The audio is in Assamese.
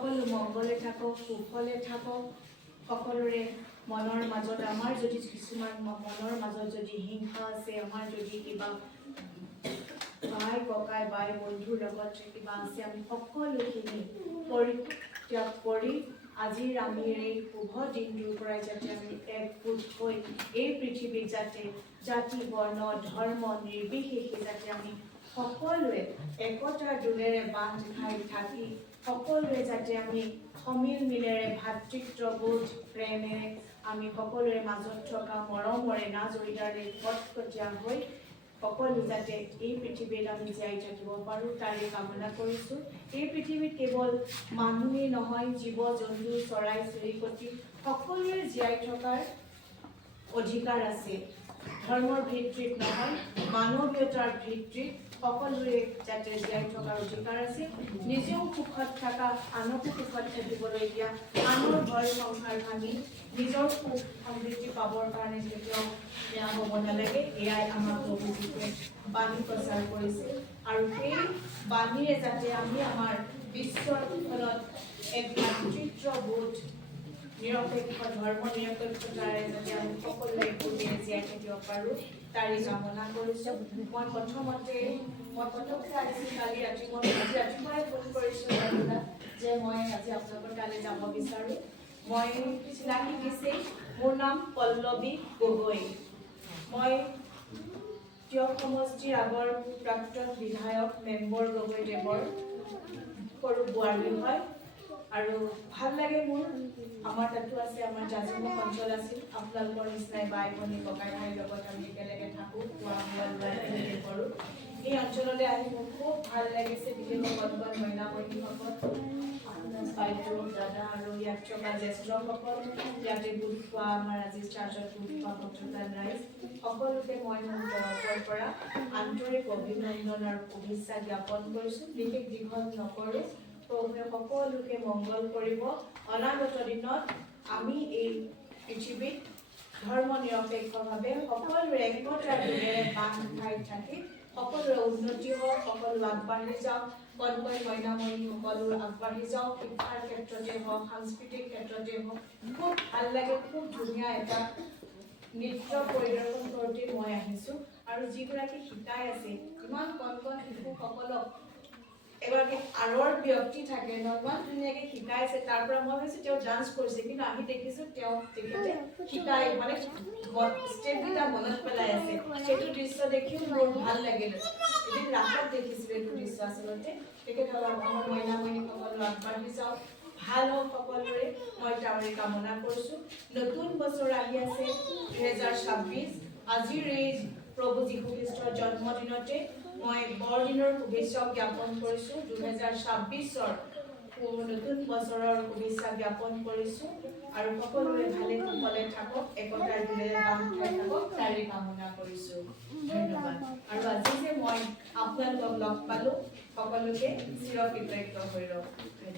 সকলো মংগলে থাকক, কুশলে থাকক। সকলোৰে মনৰ মাজত আমাৰ যদি কিছুমান মনৰ মাজত যদি হিংসা আছে, আমাৰ যদি কিবা বাই ককাই বাই বন্ধুৰ লগত কিবা আছে, আমি সকলোখিনি পৰিত্যাগ কৰি আজিৰ আমি এই শুভ দিনটোৰ পৰাই যাতে আমি একগোট হৈ এই পৃথিৱীত যাতে জাতি বৰ্ণ ধৰ্ম নিৰ্বিশেষে যাতে আমি সকলোৱে একতাৰ দোলেৰে বান্ধ খাই থাকি সকলোৱে যাতে আমি সমিল মিলেৰে ভাতৃত্ববোধ প্ৰেমেৰে আমি সকলোৰে মাজত থকা মৰমৰে না জড়িতাৰে কটকটীয়া হৈ সকলো যাতে এই পৃথিৱীত আমি জীয়াই থাকিব পাৰোঁ তাৰে কামনা কৰিছোঁ। এই পৃথিৱীত কেৱল মানুহেই নহয়, জীৱ জন্তু চৰাই চিৰিকটি সকলোৰে জীয়াই থকাৰ অধিকাৰ আছে। ধৰ্মৰ ভিত্তিত নহয়, মানৱীয়তাৰ ভিত্তিত সকলোৰে যাতে জীয়াই থকাৰ অধিকাৰ আছে। নিজেও সুখত থকা, আনকো সুখত থাকিবলৈ দিয়া, আনৰ ঘৰ সংসাৰ ভাঙি নিজৰ সুখ সমৃদ্ধি পাবৰ কাৰণে কেতিয়াও বেয়া হ'ব নালাগে। এয়াই আমাৰ প্ৰভু যীশুৱে বাণী প্ৰচাৰ কৰিছে আৰু সেই বাণীৰে যাতে আমি আমাৰ বিশ্বখনত এক ভাতৃত্ববোধ নিৰপেক্ষ ধৰ্ম নিৰপেক্ষতাৰে যাতে আমি সকলোৱে একগোটে জীয়াই থাকিব পাৰোঁ তাৰে কামনা কৰিছোঁ। মই প্ৰথমতে পটককৈ আহিছোঁ কালি ৰাতি, মই আজি ৰাতিপুৱাই ফোন কৰিছোঁ যে মই আজি আপোনালোকৰ তালৈ যাব বিচাৰোঁ। মই চিনাকি দিছেই, মোৰ নাম পল্লৱী গগৈ। মই টিয়ক সমষ্টিৰ আগৰ প্ৰাক্তন বিধায়ক মেম্বৰ গগৈদেৱৰ সৰু বোৱাৰী হয় আৰু ভাল লাগে মোৰ। আমাৰ তাতো আছে, আমাৰ জাজুমুখ অঞ্চল আছিল, আপোনালোকৰ নিচিনাই বাই ভনী ককাই ভাইৰ লগত আমি একেলগে থাকোঁ, খোৱা বোৱা লোৱা একেলগে কৰোঁ। এই অঞ্চললৈ আহি মোৰ খুব ভাল লাগিছে। বিশেষকৈ বন্ধুবান মইনা বন্ধুসকল, আপোনাৰ বাইদেউ দাদা আৰু ইয়াত থকা জ্যেষ্ঠসকল, ইয়াতে গোট খোৱা আমাৰ আজি চাৰ্চত গোট খোৱা ভক্তদান ৰাইজ সকলোকে মই মোৰ তৰফৰ পৰা আন্তৰিক অভিনন্দন আৰু শুভেচ্ছা জ্ঞাপন কৰিছোঁ। বিশেষ দীঘল নকৰোঁ, প্ৰভুৱে সকলোকে মংগল কৰিব। অনাগত দিনত আমি এই পৃথিৱীত ধৰ্ম নিৰপেক্ষভাৱে সকলোৰে একতাৰ দোলেৰে বান্ধ খাই থাকি সকলোৰে উন্নতি হওক, সকলো আগবাঢ়ি যাওক, কণকণ মইনামণি সকলো আগবাঢ়ি যাওক, শিক্ষাৰ ক্ষেত্ৰতে হওক, সাংস্কৃতিক ক্ষেত্ৰতে হওক। খুব ভাল লাগে, খুব ধুনীয়া এটা নৃত্য পৰিদৰ্শন কৰোঁতে মই আহিছোঁ আৰু যিগৰাকী শিকাই আছে ইমান কণ শিশুসকলক এগৰাকী আঁৰৰ ব্যক্তি থাকে ন, ইমান ধুনীয়াকৈ শিকাইছে। তাৰ পৰা মই ভাবিছোঁ তেওঁ ডান্স কৰিছে, কিন্তু আমি দেখিছোঁ তেওঁ তেখেতে শিকাই মানে ষ্টেপকেইটা মনত পেলাই আছে। সেইটো দৃশ্য দেখিও মোৰ ভাল লাগিল। এদিন ৰাসত দেখিছিলোঁ এইটো দৃশ্য। আচলতে তেখেতসকল আমাৰ মইনামণি সকলো আগবাঢ়ি যাওক, ভাল হওক সকলোৰে, মই তাৰে কামনা কৰিছোঁ। নতুন বছৰ আহি আছে 2026। আজিৰ এই প্ৰভু যীশু খ্ৰীষ্টৰ জন্মদিনতে মই বৰদিনৰ শুভেচ্ছা জ্ঞাপন কৰিছোঁ। 2026ৰ নতুন বছৰৰ শুভেচ্ছা জ্ঞাপন কৰিছোঁ আৰু সকলোৰে ভালে কুশলে থাকক, একতাৰ দোলেৰে বান্ধ খাই থাকক তাৰে কামনা কৰিছোঁ। ধন্যবাদ। আৰু আজি যে মই আপোনালোকক লগ পালোঁ, সকলোকে চিৰকৃতজ্ঞ হৈ ৰওঁ।